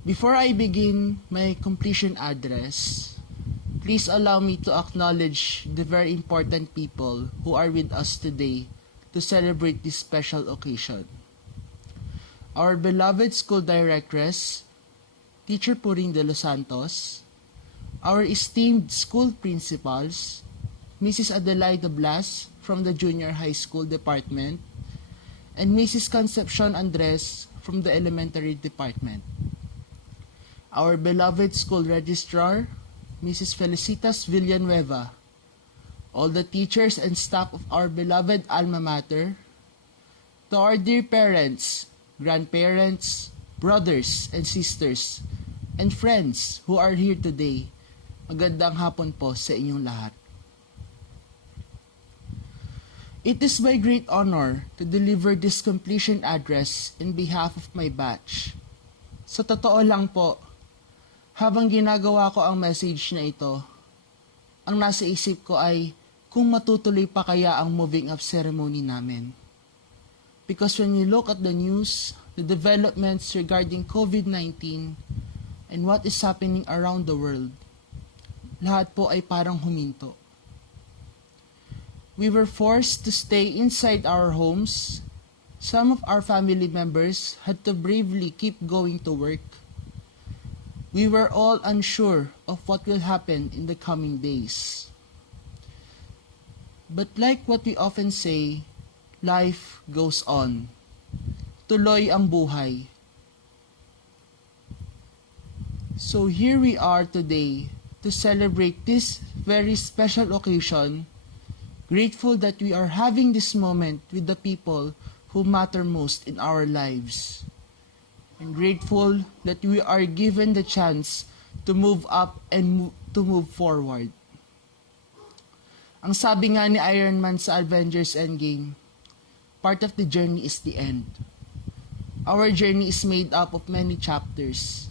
Before I begin my completion address, please allow me to acknowledge the very important people who are with us today to celebrate this special occasion. Our beloved school directress, Teacher Puring de los Santos, our esteemed school principals, Mrs. Adelaida Blas from the Junior High School Department, and Mrs. Concepcion Andres from the Elementary Department. Our beloved school registrar, Mrs. Felicitas Villanueva, all the teachers and staff of our beloved alma mater, to our dear parents, grandparents, brothers and sisters, and friends who are here today, magandang hapon po sa inyong lahat. It is my great honor to deliver this completion address in behalf of my batch. Sa totoo lang po, habang ginagawa ko ang message na ito, ang nasa isip ko ay kung matutuloy pa kaya ang moving up ceremony namin. Because when you look at the news, the developments regarding COVID-19 and what is happening around the world, lahat po ay parang huminto. We were forced to stay inside our homes. Some of our family members had to bravely keep going to work. We were all unsure of what will happen in the coming days. But like what we often say, life goes on. Tuloy ang buhay. So here we are today to celebrate this very special occasion, grateful that we are having this moment with the people who matter most in our lives. And grateful that we are given the chance to move up and to move forward. Ang sabi nga ni Iron Man sa Avengers Endgame, part of the journey is the end. Our journey is made up of many chapters.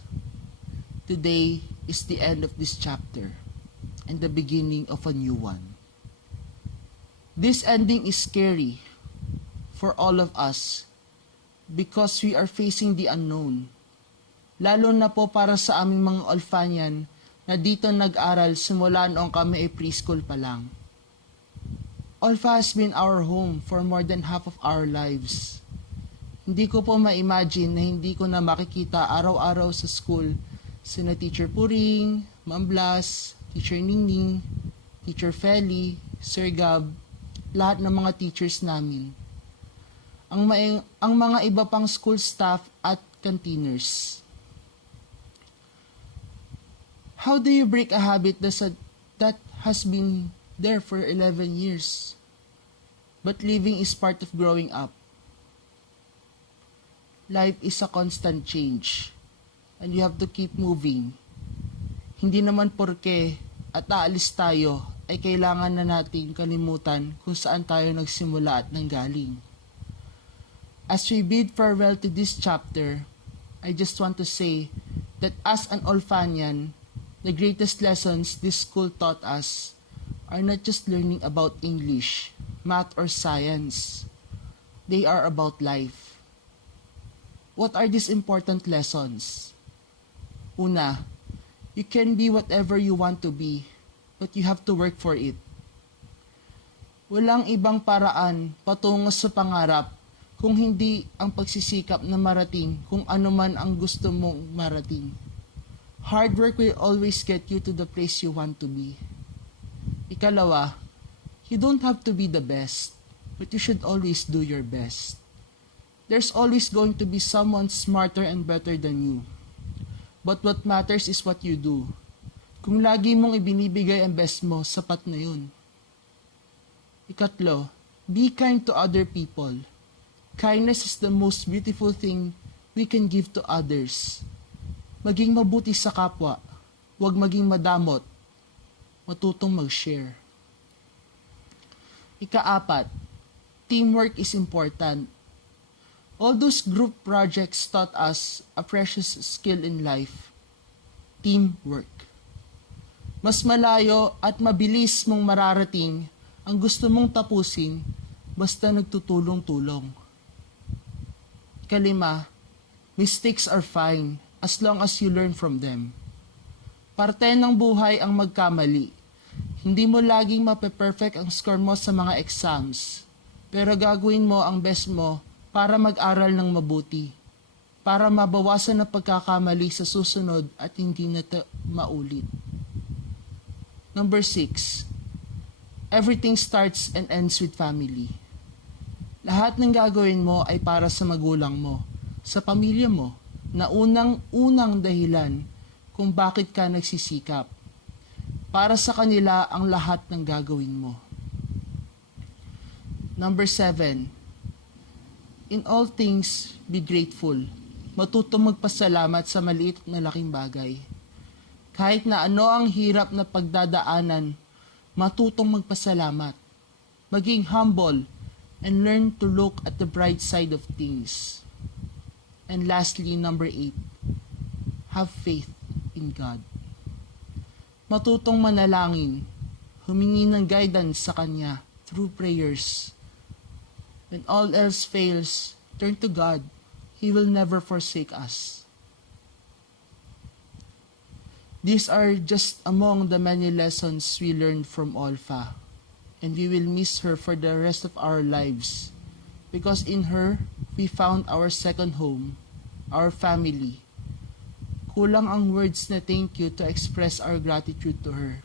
Today is the end of this chapter and the beginning of a new one. This ending is scary for all of us because we are facing the unknown. Lalo na po para sa aming mga Olfanian na dito nag-aral simula noong kami ay preschool pa lang. Olfa has been our home for more than half of our lives. Hindi ko po ma-imagine na hindi ko na makikita araw-araw sa school sina Teacher Puring, Ma'am Blas, Teacher Ningning, Teacher Feli, Sir Gab, lahat ng mga teachers namin. Ang mga iba pang school staff at cantiners. How do you break a habit that has been there for 11 years? But living is part of growing up. Life is a constant change, and you have to keep moving. Hindi naman porke at aalis tayo ay kailangan na nating kalimutan kung saan tayo nagsimula at nanggaling. As we bid farewell to this chapter, I just want to say that as an Olfanian, the greatest lessons this school taught us are not just learning about English, math, or science. They are about life. What are these important lessons? Una, you can be whatever you want to be, but you have to work for it. Walang ibang paraan patungo sa pangarap kung hindi ang pagsisikap na marating kung ano man ang gusto mong marating. Hard work will always get you to the place you want to be. Ikalawa, you don't have to be the best, but you should always do your best. There's always going to be someone smarter and better than you. But what matters is what you do. Kung lagi mong ibinibigay ang best mo, sapat na yun. Ikatlo, be kind to other people. Kindness is the most beautiful thing we can give to others. Maging mabuti sa kapwa, huwag maging madamot, matutong mag-share. Ikaapat, teamwork is important. All those group projects taught us a precious skill in life, teamwork. Mas malayo at mabilis mong mararating ang gusto mong tapusin basta nagtutulong-tulong. Kalima, mistakes are fine, as long as you learn from them. Parte ng buhay ang magkamali. Hindi mo laging mape-perfect ang score mo sa mga exams, pero gagawin mo ang best mo para mag-aral ng mabuti, para mabawasan ang pagkakamali sa susunod at hindi na maulit. Number 6. Everything starts and ends with family. Lahat ng gagawin mo ay para sa magulang mo, sa pamilya mo, na unang-unang dahilan kung bakit ka nagsisikap. Para sa kanila ang lahat ng gagawin mo. Number 7. In all things, be grateful. Matutong magpasalamat sa maliit na laking bagay. Kahit na ano ang hirap na pagdadaanan, matutong magpasalamat. Maging humble and learn to look at the bright side of things. And lastly, number 8. Have faith in God. Matutong manalangin, humingi ng guidance sa Kanya through prayers. When all else fails, turn to God. He will never forsake us. These are just among the many lessons we learned from Olfa, and we will miss her for the rest of our lives, because in her, we found our second home, our family. Kulang ang words na thank you to express our gratitude to her.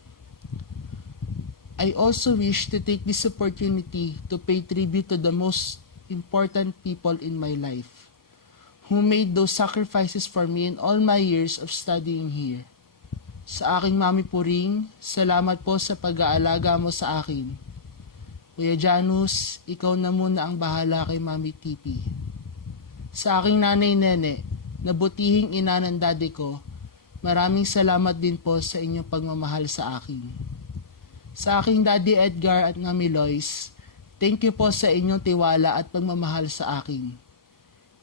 I also wish to take this opportunity to pay tribute to the most important people in my life, who made those sacrifices for me in all my years of studying here. Sa aking Mami Puring, salamat po sa pag-aalaga mo sa akin. Kuya Janus, ikaw na muna ang bahala kay Mami Tipi. Sa aking Nanay Nene, na butihing ina ng daddy ko, maraming salamat din po sa inyong pagmamahal sa akin. Sa aking Daddy Edgar at Mami Lois, thank you po sa inyong tiwala at pagmamahal sa akin.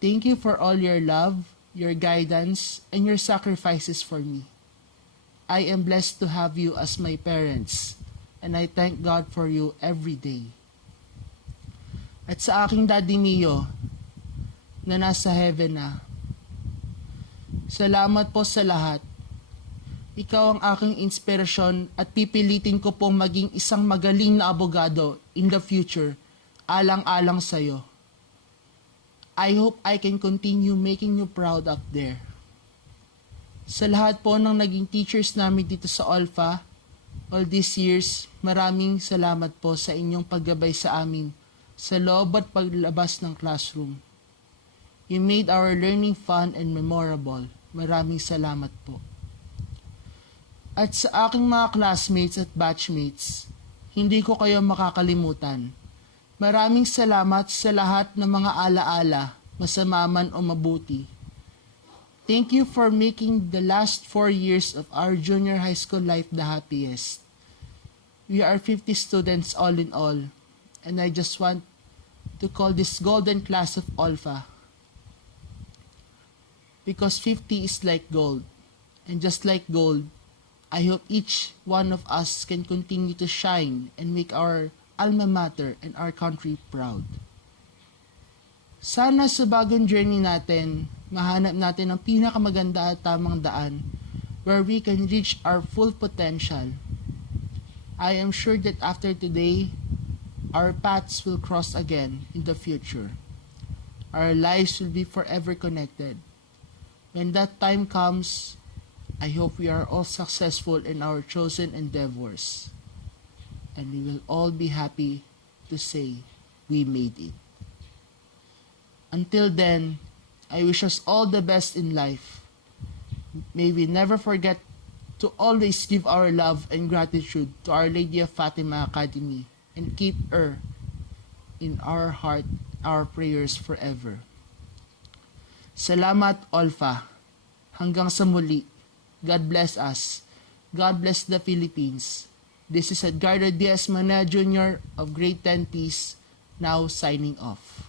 Thank you for all your love, your guidance, and your sacrifices for me. I am blessed to have you as my parents, and I thank God for you every day. At sa aking Daddy Mio, na nasa heaven na, salamat po sa lahat. Ikaw ang aking inspirasyon at pipilitin ko pong maging isang magaling na abogado in the future, alang-alang sa'yo. I hope I can continue making you proud up there. Sa lahat po ng naging teachers namin dito sa Olfa, all these years, maraming salamat po sa inyong paggabay sa amin sa loob at paglabas ng classroom. You made our learning fun and memorable. Maraming salamat po. At sa aking mga classmates at batchmates, hindi ko kayo makakalimutan. Maraming salamat sa lahat ng mga alaala, masama man o mabuti. Thank you for making the last 4 years of our junior high school life the happiest. We are 50 students all in all, and I just want to call this golden class of Olfa. Because 50 is like gold, and just like gold, I hope each one of us can continue to shine and make our alma mater and our country proud. Sana sa bagong journey natin, mahanap natin ang pinakamaganda at tamang daan where we can reach our full potential. I am sure that after today, our paths will cross again in the future. Our lives will be forever connected. When that time comes, I hope we are all successful in our chosen endeavors, and we will all be happy to say we made it. Until then, I wish us all the best in life. May we never forget to always give our love and gratitude to Our Lady of Fatima Academy and keep her in our heart, our prayers forever. Salamat, Olfa. Hanggang sa muli. God bless us. God bless the Philippines. This is Edgardo Diaz Manea Jr. of Grade 10 Peace, now signing off.